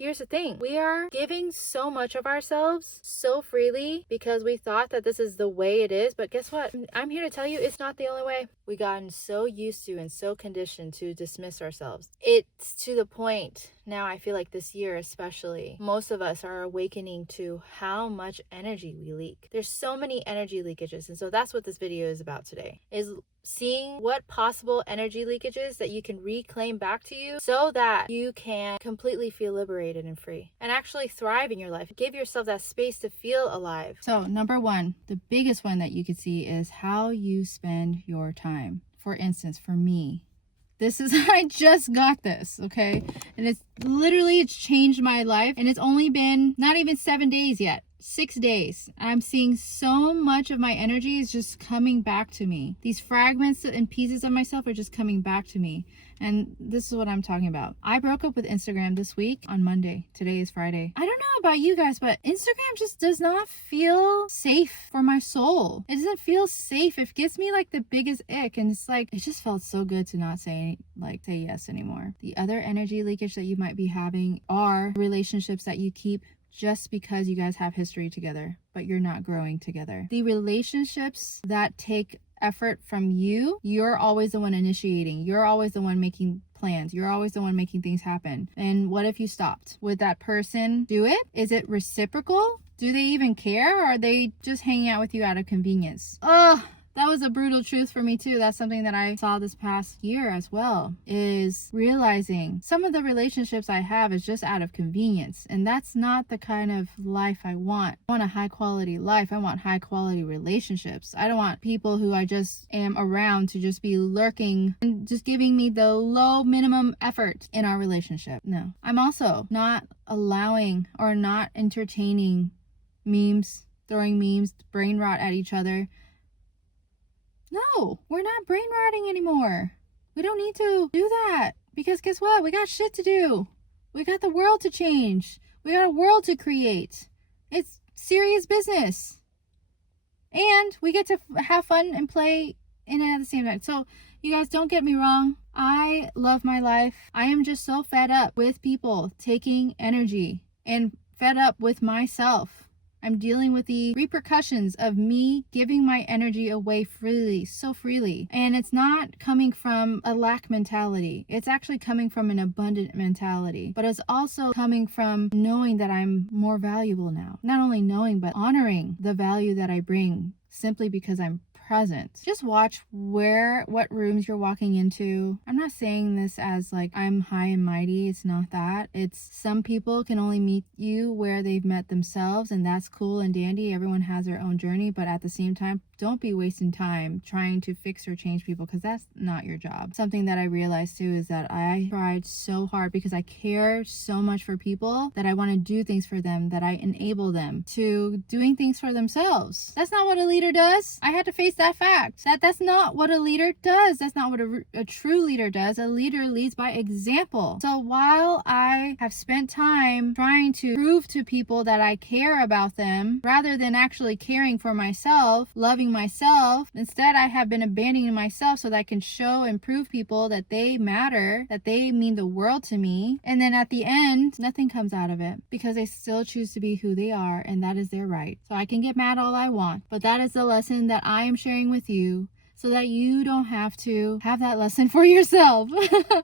here's the thing. We are giving so much of ourselves so freely because we thought that this is the way it is. But guess what? I'm here to tell you it's not the only way. We've gotten so used to and so conditioned to dismiss ourselves. It's to the point now, I feel like this year especially, most of us are awakening to how much energy we leak. There's so many energy leakages. And so that's what this video is about today, is seeing what possible energy leakages that you can reclaim back to you so that you can completely feel liberated and free and actually thrive in your life. Give yourself that space to feel alive. So number one, the biggest one that you could see is how you spend your time. For instance, for me, this is, I just got this, okay? And it's changed my life. And it's only been not even 7 days yet. 6 days. I'm seeing so much of my energy is just coming back to me. These fragments and pieces of myself are just coming back to me. And this is what I'm talking about. I broke up with Instagram this week on Monday. Today is Friday. I don't know about you guys, but Instagram just does not feel safe for my soul. It doesn't feel safe. It gives me like the biggest ick. And it's like, it just felt so good to not say yes anymore. The other energy leakage that you might be having are relationships that you keep just because you guys have history together, but you're not growing together. The relationships that take effort from you, you're always the one initiating. You're always the one making plans. You're always the one making things happen. And what if you stopped? Would that person do it? Is it reciprocal? Do they even care? Or are they just hanging out with you out of convenience? That was a brutal truth for me too. That's something that I saw this past year as well, is realizing some of the relationships I have is just out of convenience. And that's not the kind of life I want. I want a high quality life. I want high quality relationships. I don't want people who I just am around to just be lurking and just giving me the low minimum effort in our relationship. No. I'm also not allowing or not entertaining memes, throwing memes, brain rot at each other. No, we're not brain rotting anymore. We don't need to do that because guess what? We got shit to do. We got the world to change. We got a world to create. It's serious business. And we get to have fun and play in it at the same time. So you guys, don't get me wrong. I love my life. I am just so fed up with people taking energy and fed up with myself. I'm dealing with the repercussions of me giving my energy away freely, so freely. And it's not coming from a lack mentality. It's actually coming from an abundant mentality. But it's also coming from knowing that I'm more valuable now. Not only knowing, but honoring the value that I bring simply because I'm present. Just watch what rooms you're walking into. I'm not saying this as like I'm high and mighty. It's not that. It's some people can only meet you where they've met themselves, and that's cool and dandy. Everyone has their own journey, but at the same time, don't be wasting time trying to fix or change people because that's not your job. Something that I realized too is that I tried so hard because I care so much for people that I want to do things for them, that I enable them to doing things for themselves. That's not what a leader does. I had to face that fact. That's not what a leader does. That's not what a true leader does. A leader leads by example. So while I have spent time trying to prove to people that I care about them rather than actually caring for myself, loving myself, instead I have been abandoning myself so that I can show and prove people that they matter, that they mean the world to me. And then at the end, nothing comes out of it because they still choose to be who they are, and that is their right. So I can get mad all I want, but that is the lesson that I am sharing with you so that you don't have to have that lesson for yourself.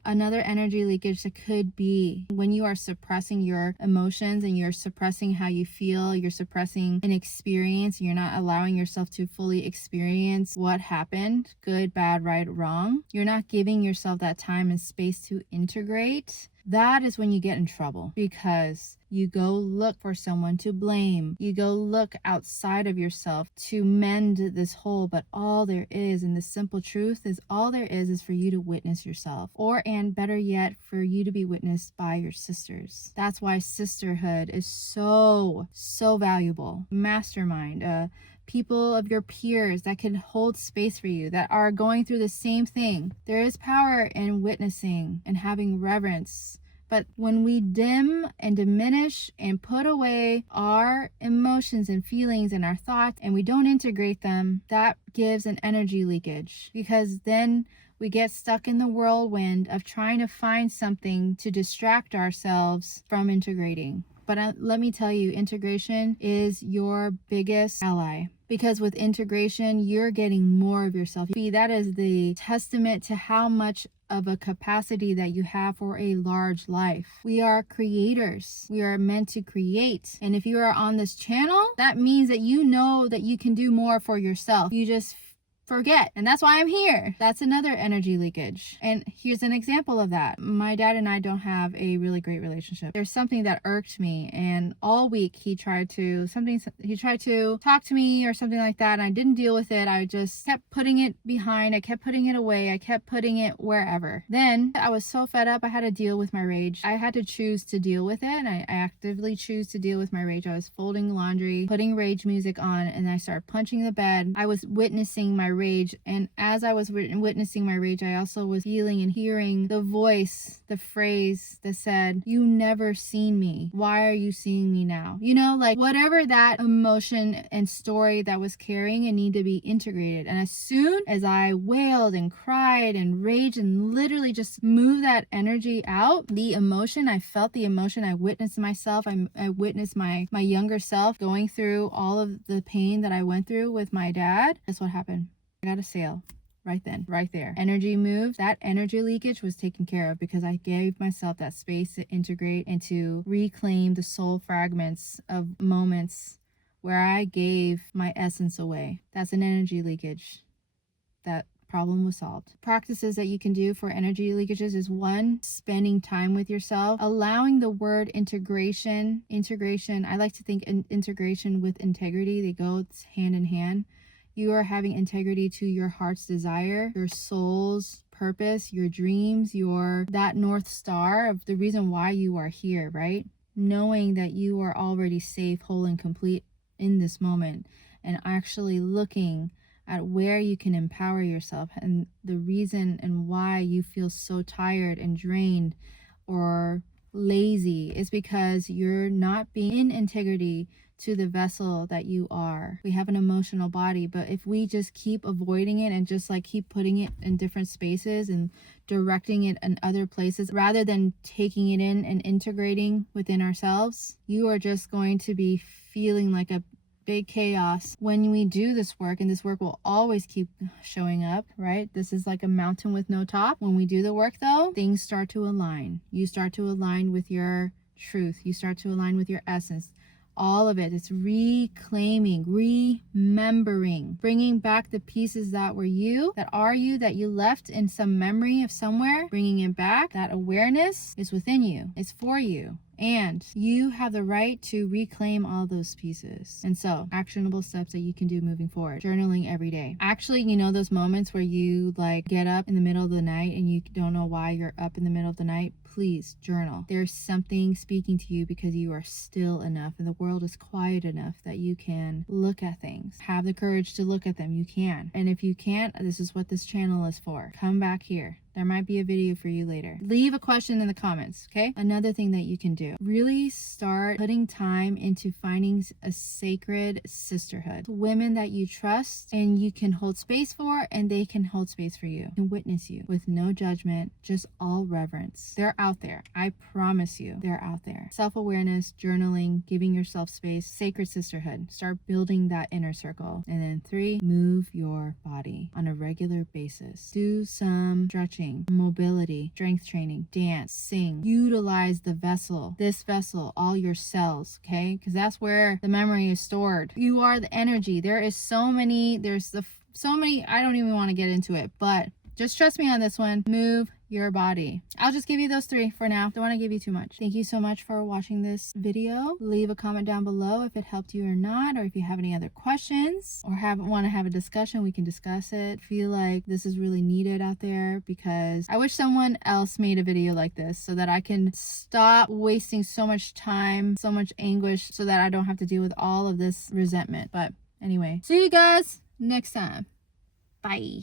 Another energy leakage that could be when you are suppressing your emotions and you're suppressing how you feel, you're suppressing an experience, you're not allowing yourself to fully experience what happened, good, bad, right, wrong. You're not giving yourself that time and space to integrate. That is when you get in trouble because you go look for someone to blame. You go look outside of yourself to mend this hole, but all there is, and the simple truth is all there is for you to witness yourself, and better yet, for you to be witnessed by your sisters. That's why sisterhood is so valuable. Mastermind, people of your peers that can hold space for you, that are going through the same thing. There is power in witnessing and having reverence. But when we dim and diminish and put away our emotions and feelings and our thoughts and we don't integrate them, that gives an energy leakage because then We get stuck in the whirlwind of trying to find something to distract ourselves from integrating. But let me tell you, integration is your biggest ally. Because with integration, you're getting more of yourself. That is the testament to how much of a capacity that you have for a large life. We are creators. We are meant to create. And if you are on this channel, that means that you know that you can do more for yourself. You just forget. And that's why I'm here. That's another energy leakage. And here's an example of that. My dad and I don't have a really great relationship. There's something that irked me, and all week he tried to talk to me or something like that, and I didn't deal with it. I just kept putting it behind. I kept putting it away. I kept putting it wherever. Then I was so fed up. I had to deal with my rage. I had to choose to deal with it, and I actively choose to deal with my rage. I was folding laundry, putting rage music on, and I started punching the bed. I was witnessing my rage, and as I was witnessing my rage, I also was feeling and hearing the voice, the phrase that said, "You never seen me. Why are you seeing me now?" You know, like whatever that emotion and story that was carrying, it needed to be integrated. And as soon as I wailed and cried and raged and literally just moved that energy out, the emotion, I felt the emotion, I witnessed myself, I witnessed my younger self going through all of the pain that I went through with my dad. That's what happened. I got a sale right then, right there. Energy moved. That energy leakage was taken care of because I gave myself that space to integrate and to reclaim the soul fragments of moments where I gave my essence away. That's an energy leakage. That problem was solved. Practices that you can do for energy leakages is 1, spending time with yourself, allowing the word integration. I like to think integration with integrity, they go hand in hand. You are having integrity to your heart's desire, your soul's purpose, your dreams, that North Star of the reason why you are here, right? Knowing that you are already safe, whole, and complete in this moment, and actually looking at where you can empower yourself and the reason and why you feel so tired and drained or lazy is because you're not being in integrity to the vessel that you are. We have an emotional body, but if we just keep avoiding it and just like keep putting it in different spaces and directing it in other places rather than taking it in and integrating within ourselves, you are just going to be feeling like a big chaos when we do this work, and this work will always keep showing up, right? This is like a mountain with no top. When we do the work though, things start to align. You start to align with your truth. You start to align with your essence. All of it. It's reclaiming, remembering, bringing back the pieces that were you, that you left in some memory of somewhere, bringing it back. That awareness is within you. It's for you. And you have the right to reclaim all those pieces. And so, actionable steps that you can do moving forward. Journaling every day. Actually, you know those moments where you like get up in the middle of the night and you don't know why you're up in the middle of the night? Please journal. There's something speaking to you because you are still enough and the world is quiet enough that you can look at things. Have the courage to look at them. You can. And if you can't, this is what this channel is for. Come back here. There might be a video for you later. Leave a question in the comments, okay? Another thing that you can do, really start putting time into finding a sacred sisterhood. Women that you trust and you can hold space for, and they can hold space for you and witness you with no judgment, just all reverence. They're out there. I promise you, they're out there. Self-awareness, journaling, giving yourself space, sacred sisterhood. Start building that inner circle. And then 3, move your body on a regular basis. Do some stretching, mobility, strength training, dance, sing. Utilize this vessel, all your cells, okay? Because that's where the memory is stored. You are the energy. There's so many, I don't even want to get into it, but just trust me on this one. Move your body. I'll just give you those 3 for now. Don't want to give you too much. Thank you so much for watching this video. Leave a comment down below if it helped you or not, or if you have any other questions or want to have a discussion, we can discuss it. Feel like this is really needed out there because I wish someone else made a video like this so that I can stop wasting so much time, so much anguish, so that I don't have to deal with all of this resentment. But anyway, see you guys next time. Bye.